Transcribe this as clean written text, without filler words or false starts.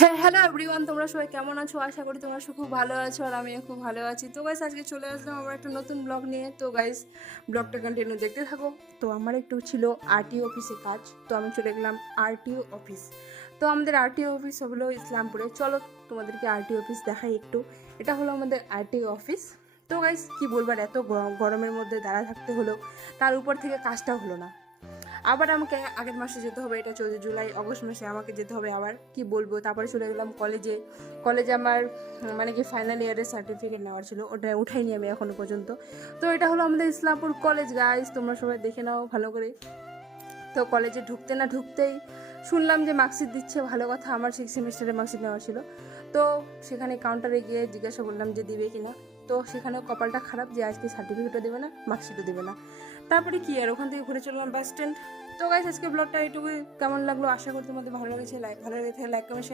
হ্যাঁ, hello everyone, তোমরা সবাই কেমন আছো? আশা করি তোমরা খুব ভালো আছো আর আমিও খুব ভালো আছি। তো গাইস, আজকে চলে আসলাম আমার একটা নতুন ব্লগ নিয়ে। তো গাইস, ব্লগটা কন্টিনিউ দেখতে থাকো। তো আমার একটু ছিল আরটিও অফিসে কাজ, তো আমি চলে গেলাম আরটিও অফিস। তো আমাদের আরটিও অফিস হলো ইসলামপুরে। চলো তোমাদেরকে আরটিও অফিস দেখাই একটু। এটা হলো আমাদের আরটিও অফিস। তো গাইস, কি বলবার, এত গরমের মধ্যে দাঁড়া থাকতে হলো, তার উপর থেকে কাজটাও হলো না। আবার আমাকে আগের মাসে যেতে হবে, এটা চলছে জুলাই আগস্ট মাসে আমাকে যেতে হবে আবার, কি বলবো। তারপরে চলে গেলাম কলেজে। কলেজে আমার মানে কি ফাইনাল ইয়ারের সার্টিফিকেট নেওয়ার ছিল, ওটা উঠাইনি আমি এখনো পর্যন্ত। তো এটা হলো আমাদের ইসলামপুর কলেজ গাইস, তোমরা সবাই দেখে নাও ভালো করে। তো কলেজে ঢুকতে না ঢুকতেই শুনলাম যে মার্কশিট দিচ্ছে, ভালো কথা, আমার 6 সেমিস্টারের মার্কশিট নেওয়া ছিল। তো সেখানে কাউন্টারে গিয়ে জিজ্ঞাসা করলাম যে দিবে কিনা। তো সেখানেও কপালটা খারাপ যে আজকে সার্টিফিকেটও দেবে না, মার্কশিটও দেবে না। তারপরে কি আর, ওখান থেকে ঘুরে চললাম বাস স্ট্যান্ড। তো গাইস, আজকে ব্লগটা এইটুকুই। কেমন লাগলো আশা করি তোমাদের ভালো লেগেছে। ভালো লেগে থাকে লাইক কমেন্ট